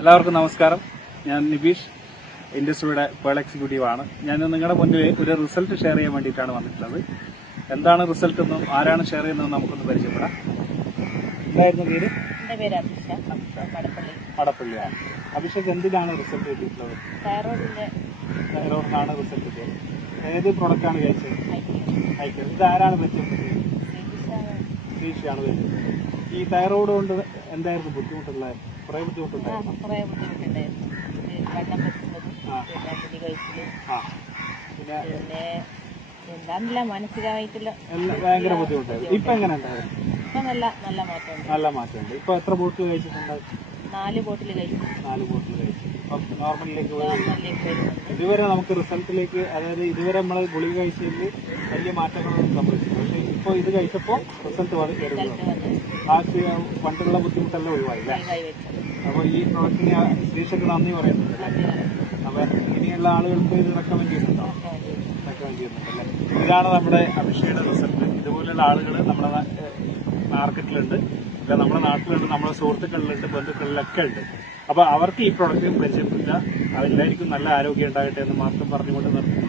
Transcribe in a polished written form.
എല്ലാവർക്കും നമസ്കാരം. ഞാൻ നിബീഷ്, ഇൻഡസ്ട്രിയുടെ പേൾ എക്സിക്യൂട്ടീവ് ആണ്. ഞാൻ നിങ്ങളുടെ മുന്നിൽ ഒരു റിസൾട്ട് ഷെയർ ചെയ്യാൻ വേണ്ടിയിട്ടാണ് വന്നിട്ടുള്ളത്. എന്താണ് റിസൾട്ട് എന്നും ആരാണ് ഷെയർ ചെയ്യുന്നതെന്ന് നമുക്കൊന്ന് പരിചയപ്പെടാം. എന്തായിരുന്നു പേര്? മടപ്പള്ളിയാണ്. അഭിഷേക്, എന്തിനാണ് റിസൾട്ട് കിട്ടിയിട്ടുള്ളത്? തൈറോയിഡിനാണ് റിസൾട്ട് കിട്ടിയത്. ഏത് പ്രൊഡക്റ്റാണ് കഴിച്ചത്? കഴിച്ചത്. ഇത് ആരാണ് വെച്ചത്? ശ്രീഷാണ് വെച്ചത്. ഈ തൈറോയിഡ് കൊണ്ട് എന്തായിരുന്നു ബുദ്ധിമുട്ടുള്ളത്? കുറെ ബുദ്ധിമുട്ടുണ്ടായിരുന്നു. പിന്നെ എന്താണെന്നില്ല, മാനസികമായിട്ടുള്ള ഭയങ്കര ബുദ്ധിമുട്ടായിരുന്നു. ഇപ്പൊ എങ്ങനെ ഉണ്ടായിരുന്നു? ഇപ്പൊ നല്ല മാറ്റമുണ്ട്. ഇപ്പൊ എത്ര ബോട്ടിൽ കഴിച്ചിട്ടുണ്ട്? 4 ബോട്ടിൽ കഴിച്ചു. 4 ബോട്ടിൽ കഴിച്ചു. ഇപ്പം നോർമലിലേക്ക് വരുന്നുണ്ട്. ഇതുവരെ നമുക്ക് റിസൾട്ടിലേക്ക്, അതായത് ഇതുവരെ നമ്മൾ ഗുളിക കഴിച്ചതിൽ വലിയ മാറ്റങ്ങളൊന്നും സംഭവിച്ചില്ല. പക്ഷെ ഇപ്പോൾ ഇത് കഴിച്ചപ്പോൾ റിസൾട്ട് വരുന്നത് പണ്ടുള്ള ബുദ്ധിമുട്ടെല്ലാം ഒഴിവായില്ലേ? അപ്പോൾ ഈ പ്രൊഡക്റ്റിന് ശ്രീഷക്ക് നന്ദി പറയുന്നുണ്ട്. അപ്പൊ ഇനിയുള്ള ആളുകൾക്ക് ഇത് റെക്കമെൻഡ് ചെയ്യുന്നുണ്ടോ? റെക്കമെൻഡ് ചെയ്യുന്നുണ്ടല്ലേ? ഇതാണ് നമ്മുടെ അഭിഷേകയുടെ റിസൾട്ട്. ഇതുപോലെയുള്ള ആളുകൾ നമ്മുടെ മാർക്കറ്റിലുണ്ട്, ഇല്ല നമ്മുടെ നാട്ടിലുണ്ട്, നമ്മുടെ സുഹൃത്തുക്കളിലുണ്ട്, ബന്ധുക്കളിലൊക്കെ ഉണ്ട്. അപ്പൊ അവർക്ക് ഈ പ്രൊഡക്റ്റ് പരിചയപ്പെടുത്തുക. അതെല്ലാവർക്കും നല്ല ആരോഗ്യം ഉണ്ടാകട്ടെ എന്ന് മാത്രം പറഞ്ഞുകൊണ്ട് നിർത്തുന്നു.